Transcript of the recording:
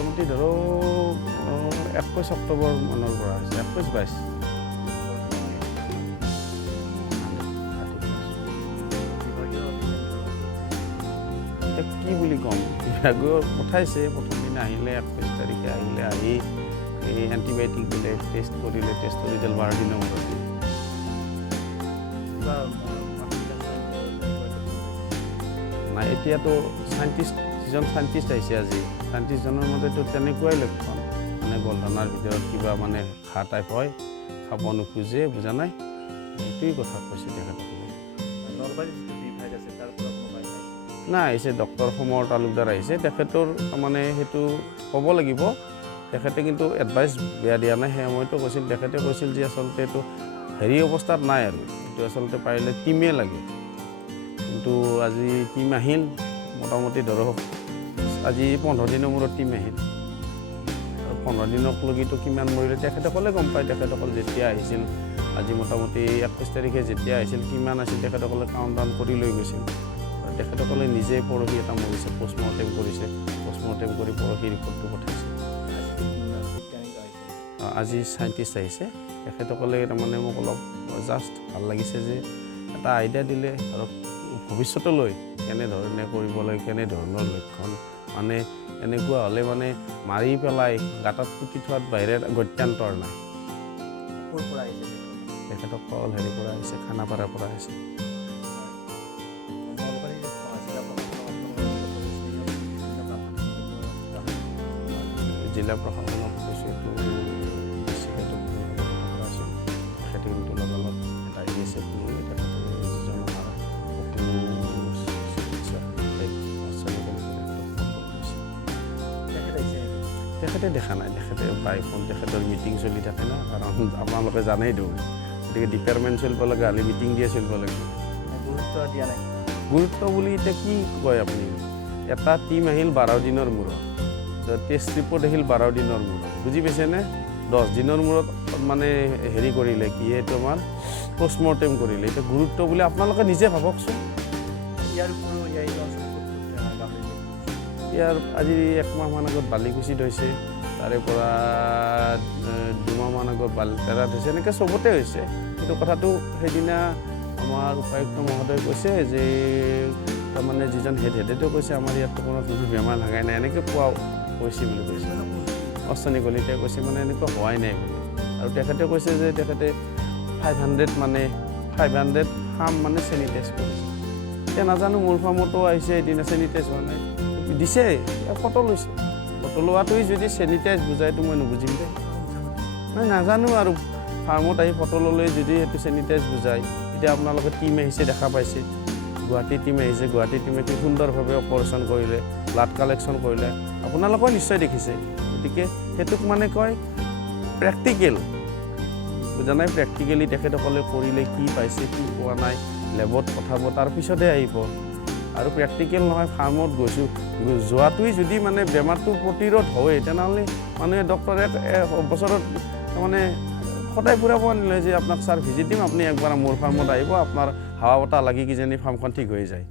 মোটামুটি ধৰক 21 অক্টোবৰ মানৰ পৰা হৈছে 21-22 কি বুলি ক'ম বিভাগীয় পঠাইছে প্ৰথম দিনা আহিলে 21 তাৰিখে আহিলে আহি এই এণ্টিবায়'টিক দিলে টেষ্ট কৰিলে টেষ্টৰ ৰিজাল্ট 12 দিনৰ মূৰত নাই এতিয়াতো যিজন চাইণ্টিষ্ট আহিছে আজি চাইণ্টিষ্টজনৰ মতেতো তেনেকুৱাই লক্ষণ মানে গলধানাৰ ভিতৰত কিবা মানে ঘাঁ টাইপ হয় খাব নোখোজে বুজা নাই সেইটোৱেই কথা কৈছে তেখেতসকলে নাই আহিছে ডক্টৰ সমৰ তালুকদাৰ আহিছে তেখেতৰ মানে সেইটো ক'ব লাগিব তেখেতে কিন্তু এডভাইচ বেয়া দিয়া নাই সেই সময়তো কৈছিল তেখেতে কৈছিল যে আচলতে এইটো হেৰি অৱস্থাত নাই আৰু এইটো আচলতে পাৰিলে টিমে লাগে কিন্তু আজি টিম আহিল মোটামুটি ধৰক আজি 15 দিনৰ মূৰত টিম আহিল আৰু 15 দিনক লগিতো কিমান মৰিলে তেখেতসকলে গম পায় তেখেতসকল যেতিয়া আহিছিল আজি মোটামুটি 21 তাৰিখে যেতিয়া আহিছিল কিমান আছিল তেখেতসকলে কাউণ্ট ডাউন কৰি লৈ গৈছিল আৰু তেখেতসকলে নিজে পৰহি এটা মৰিছে পষ্টমৰ্টেম কৰিছে পষ্টমৰ্টেম কৰি পৰহি ৰিপৰ্টটো পঠাইছে আজি চাইণ্টিষ্ট আহিছে তেখেতসকলে তাৰমানে মোক অলপ জাষ্ট ভাল লাগিছে যে এটা আইডিয়া দিলে আৰু ভৱিষ্যতলৈ কেনেধৰণে কৰিব লাগে কেনেধৰণৰ লক্ষণ মানে এনেকুৱা হ'লে মানে মাৰি পেলাই গাঁতত পুতি থোৱাত বাহিৰে গত্যান্তৰ নাই তেখেতসকল হেৰিৰ পৰা আহিছে খানাপাৰাৰ পৰা আহিছে জিলা প্ৰশাসনক কৈছোঁ এইটো বেছিকৈ তেখেতে কিন্তু লগালগ এটা আহি আছে যিজন আমাৰ তেখেতে দেখা নাই তেখেতে বাইকখন তেখেতৰ মিটিং চলি থাকে না কাৰণ আপোনালোকে জানেইতো গতিকে ডিপাৰ্টমেণ্ট চলিব লাগে খালি মিটিং দিয়ে চলিব লাগিব গুৰুত্ব দিয়া নাই গুৰুত্ব বুলি এতিয়া কি কয় আপুনি এটা টিম আহিল 12 দিনৰ মূৰত টেষ্ট ৰিপৰ্ট আহিল 12 দিনৰ মূৰত বুজি পাইছেনে 10 দিনৰ মূৰত মানে হেৰি কৰিলে কি এইটো আমাৰ পষ্টমৰ্টেম কৰিলে এতিয়া গুৰুত্ব বুলি আপোনালোকে নিজে ভাবকচোন ইয়াৰ আজি 1 মাহমান আগত বালিকুচিত হৈছে তাৰে পৰা 2 মাহমান আগত বালিতেৰাত হৈছে এনেকৈ চবতে হৈছে কিন্তু কথাটো সেইদিনা আমাৰ উপায়ুক্ত মহোদয় কৈছে যে তাৰমানে যিজন হেডেতো কৈছে আমাৰ ইয়াততো কোনো বেমাৰ লগাই নাই এনেকৈ কোৱা কৈছে বুলি কৈছে অশ্বনী কলিতাই কৈছে মানে এনেকুৱা হোৱাই নাই বুলি আৰু তেখেতে কৈছে যে তেখেতে 500 ফাৰ্ম মানে চেনিটাইজ কৰিছে এতিয়া নাজানো মোৰ ফাৰ্মতো আহিছে এদিনা চেনিটাইজ হোৱা নাই দিছে ফটো লৈছে ফটো লোৱাটোৱেই যদি চেনিটাইজ বুজাইতো মই নুবুজিম দে মই নাজানো আৰু ফাৰ্মত আহি ফটো ল'লে যদি সেইটো চেনিটাইজ বুজায় এতিয়া আপোনালোকে টিম আহিছে দেখা পাইছে গুৱাহাটী টিম আহিছে গুৱাহাটী টিমে কি সুন্দৰভাৱে অপাৰেশ্যন কৰিলে ব্লাড কালেকশ্যন কৰিলে আপোনালোকেও নিশ্চয় দেখিছে গতিকে সেইটোক মানে কয় প্ৰেক্টিকেল বুজা নাই প্ৰেক্টিকেলি তেখেতসকলে কৰিলে কি পাইছে কি পোৱা নাই লেবত পঠাব তাৰপিছতহে আহিব আৰু প্ৰেক্টিকেল নহয় ফাৰ্মত গৈছোঁ যোৱাটোৱেই যদি মানে বেমাৰটো প্ৰতিৰোধ হয় তেনেহ'লে মানুহে ডক্টৰে বছৰত মানে সদায় ফুৰাব নিলে যে আপোনাক ছাৰ ভিজিট দিম আপুনি একবাৰ মোৰ ফাৰ্মত আহিব আপোনাৰ হাৱা বতাহ লাগি কিজানি ফাৰ্মখন ঠিক হৈ যায়